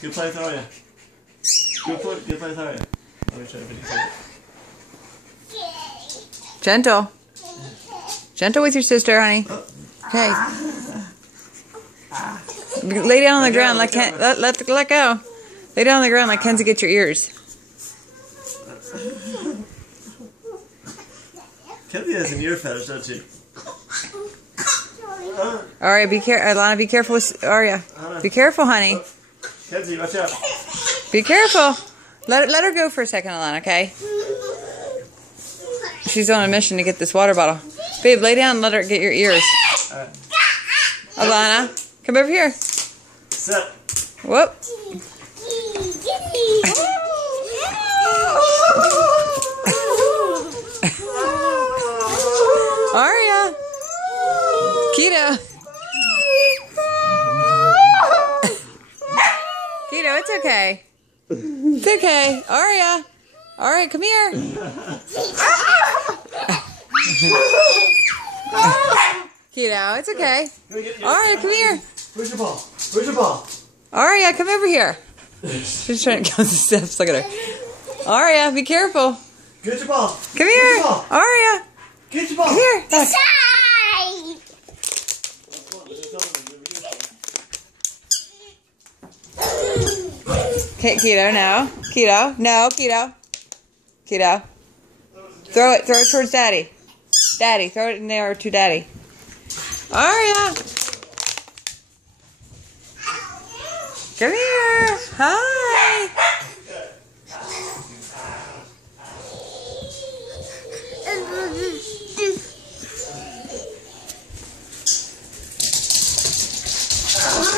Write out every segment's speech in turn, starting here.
Good place, are you? Good place, are you? Let me try to video it. Gentle. Gentle with your sister, honey. Okay. Lay down on the ground. Let go. Lay down on the ground like Kenzie get your ears. Kenzie has an ear fetish, doesn't she? Aria, be careful. Alana, be careful with Aria. Be careful, honey. Kenzie, watch out. Be careful. Let her go for a second, Alana, okay? She's on a mission to get this water bottle. Babe, lay down and let her get your ears. Alana, come over here. Sit. Whoop. Aria. Keto. Keto, it's okay. It's okay. Aria. Alright, come here. Keto, it's okay. Aria, come here. Where's your ball? Where's your ball? Aria, come over here. She's trying to go the steps. Look at her. Aria, be careful. Get your ball. Come here. Aria. Get your ball. Come here. Look. Okay, Keto, no. Keto, no, Keto. Keto. Throw it towards Daddy. Daddy, throw it in there to Daddy. Aria. Come here. Hi.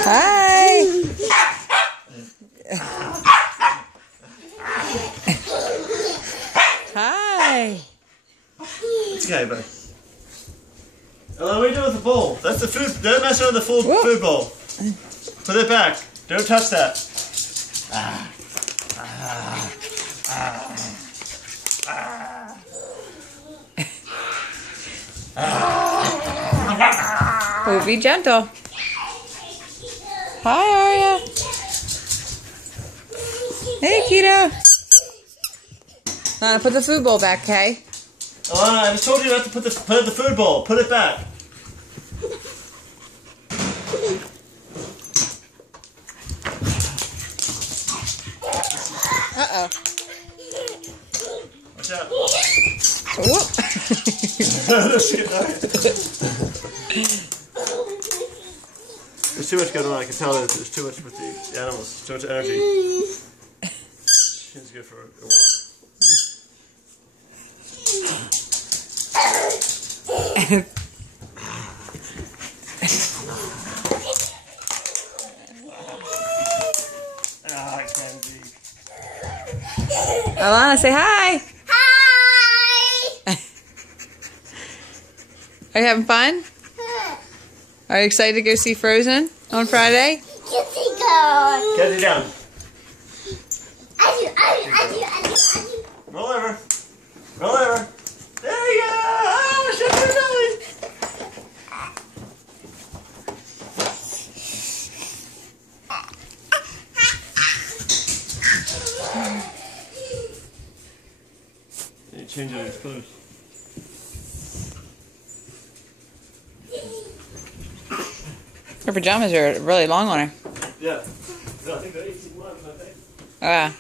Hi. Hi. It's okay, buddy. What are you doing with the bowl? That's the food. Don't mess around with the food bowl. Put it back. Don't touch that. Oh, be gentle. Hi, Aria. Hey, Keto. Lana, put the food bowl back, okay? Alana, I just told you not to put the food bowl. Put it back. Uh-oh. Watch out. Whoop. There's too much going on. I can tell that there's too much with the animals. Too much energy. She's good for a walk. Kenzie. Alana, say hi. Hi. Are you having fun? Are you excited to go see Frozen on Friday? Kenzie, down. Roll over. Roll over. There you go. Oh, shut your belly. You change out his clothes. Her pajamas are really long on her. Yeah. No, I think they're 18 months, I think. Ah.